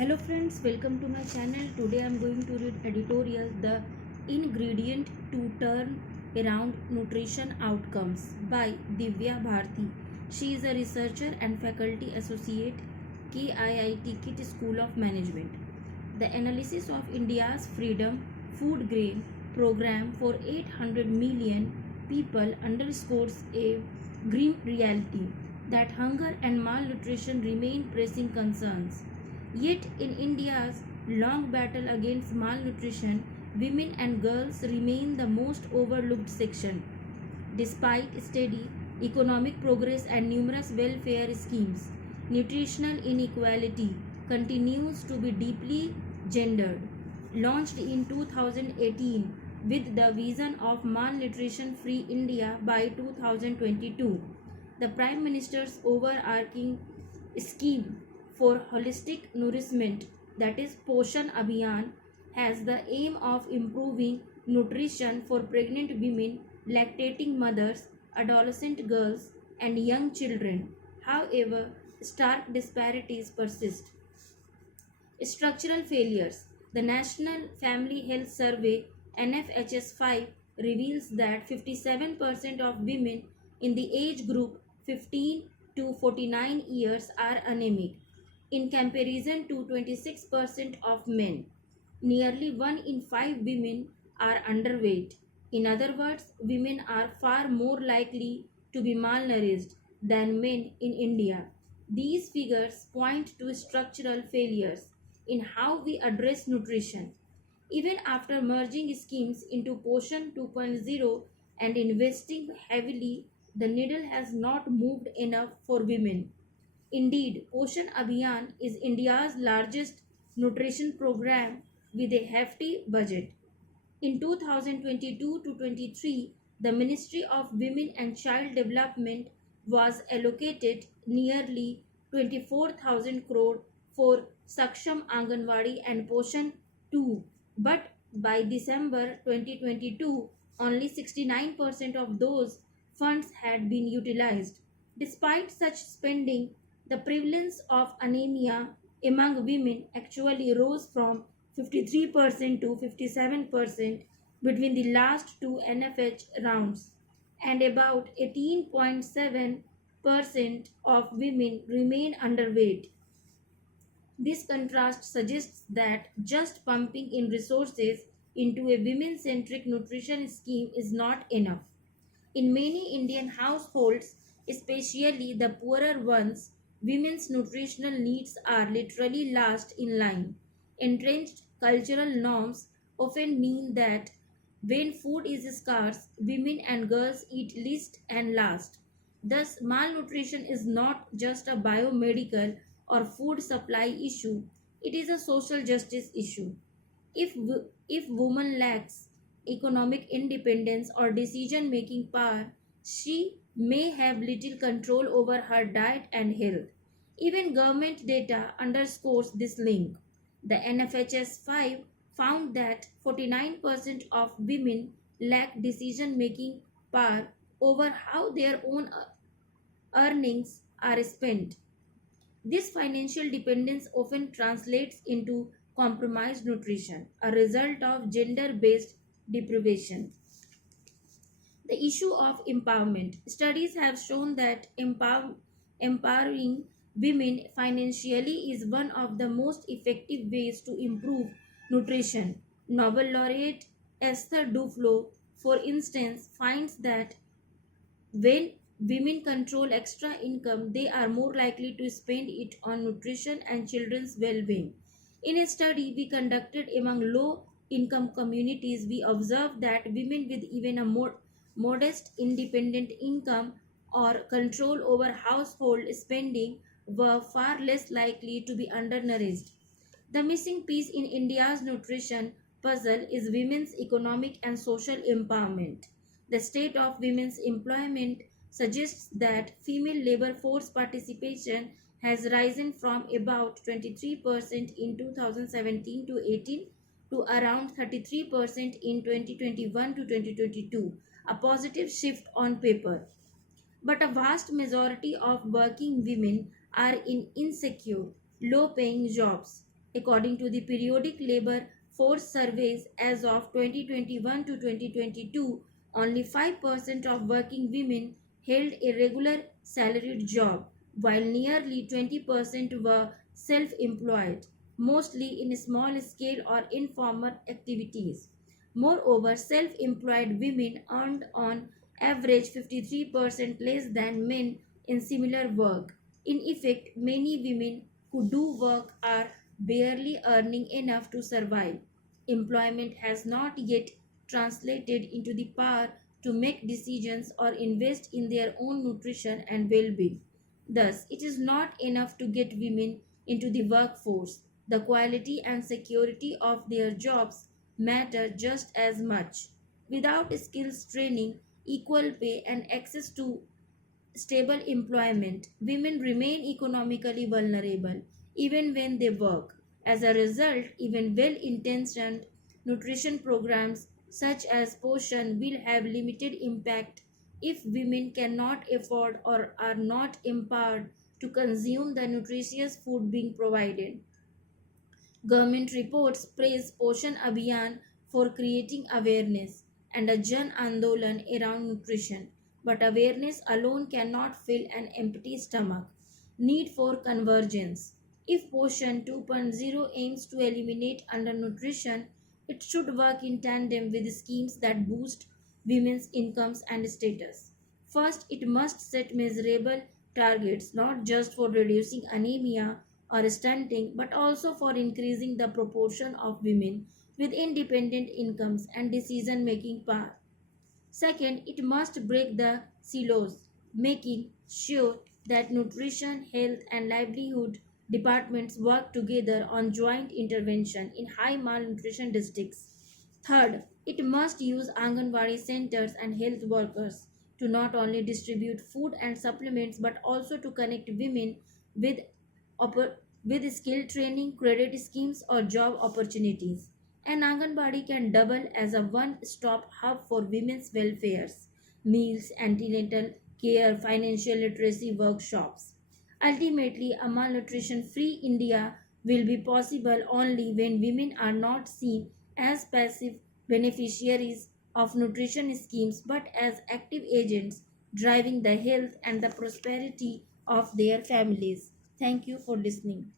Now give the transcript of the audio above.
Hello friends, welcome to my channel. Today I am going to read editorial The Ingredient to Turn Around Nutrition Outcomes by Divya Bharti. She is a researcher and faculty associate KIIT KIT School of Management. The analysis of India's Freedom Food Grain program for 800 million people underscores a grim reality that hunger and malnutrition remain pressing concerns. Yet, in India's long battle against malnutrition, women and girls remain the most overlooked section. Despite steady economic progress and numerous welfare schemes, nutritional inequality continues to be deeply gendered. Launched in 2018 with the vision of Malnutrition Free India by 2022, the Prime Minister's overarching scheme for holistic nourishment, that is POSHAN ABHIYAN, has the aim of improving nutrition for pregnant women, lactating mothers, adolescent girls, and young children. However, stark disparities persist. Structural failures. The National Family Health Survey NFHS 5 reveals that 57% of women in the age group 15 to 49 years are anemic, in comparison to 26% of men. Nearly 1 in 5 women are underweight. In other words, women are far more likely to be malnourished than men in India. These figures point to structural failures in how we address nutrition. Even after merging schemes into POSHAN 2.0 and investing heavily, the needle has not moved enough for women. Indeed, POSHAN ABHIYAN is India's largest nutrition program with a hefty budget. In 2022 to 23, the Ministry of Women and Child Development was allocated nearly 24,000 crore for Saksham Anganwadi and POSHAN 2, but by December 2022, only 69% of those funds had been utilized. Despite such spending, the prevalence of anemia among women actually rose from 53% to 57% between the last two NFH rounds, and about 18.7% of women remain underweight. This contrast suggests that just pumping in resources into a women-centric nutrition scheme is not enough. In many Indian households, especially the poorer ones, women's nutritional needs are literally last in line. Entrenched cultural norms often mean that when food is scarce, women and girls eat least and last. Thus, malnutrition is not just a biomedical or food supply issue, it is a social justice issue. If woman lacks economic independence or decision making power, she may have little control over her diet and health. Even government data underscores this link. The NFHS 5 found that 49% of women lack decision making power over how their own earnings are spent. This financial dependence often translates into compromised nutrition, a result of gender based deprivation. The issue of empowerment. Studies have shown that empowering women financially is one of the most effective ways to improve nutrition. Nobel Laureate Esther, for instance, finds that when women control extra income, they are more likely to spend it on nutrition and children's well being. In a study we conducted among low income communities, we observed that women with even a modest independent income or control over household spending were far less likely to be undernourished. The missing piece in India's nutrition puzzle is women's economic and social empowerment. The state of women's employment suggests that female labor force participation has risen from about 23% in 2017 to 18 to around 33% in 2021 to 2022, a positive shift on paper. But a vast majority of working women are in insecure, low paying jobs. According to the periodic labor force surveys as of 2021 to 2022, only 5% of working women held a regular salaried job, while nearly 20% were self employed, mostly in small scale or informal activities. Moreover, self employed women earned on average 53% less than men in similar work. In effect, many women who do work are barely earning enough to survive. Employment has not yet translated into the power to make decisions or invest in their own nutrition and well being. Thus, it is not enough to get women into the workforce. The quality and security of their jobs matter just as much. Without skills training, equal pay, and access to stable employment, women remain economically vulnerable even when they work. As a result, even well intentioned nutrition programs such as POSHAN will have limited impact if women cannot afford or are not empowered to consume the nutritious food being provided. Government reports praise POSHAN Abhiyan for creating awareness and a Jan Andolan around nutrition. But awareness alone cannot fill an empty stomach. Need for convergence. If POSHAN 2.0 aims to eliminate undernutrition, it should work in tandem with schemes that boost women's incomes and status. First, it must set measurable targets not just for reducing anemia or stunting, but also for increasing the proportion of women with independent incomes and decision making power. Second, it must break the silos, making sure that nutrition, health, and livelihood departments work together on joint intervention in high malnutrition districts. Third, it must use Anganwadi centers and health workers to not only distribute food and supplements but also to connect women with, with skill training, credit schemes, or job opportunities. An Anganwadi can double as a one stop hub for women's welfares, meals, antenatal care, financial literacy workshops. Ultimately, a malnutrition free India will be possible only when women are not seen as passive beneficiaries of nutrition schemes but as active agents driving the health and the prosperity of their families. Thank you for listening.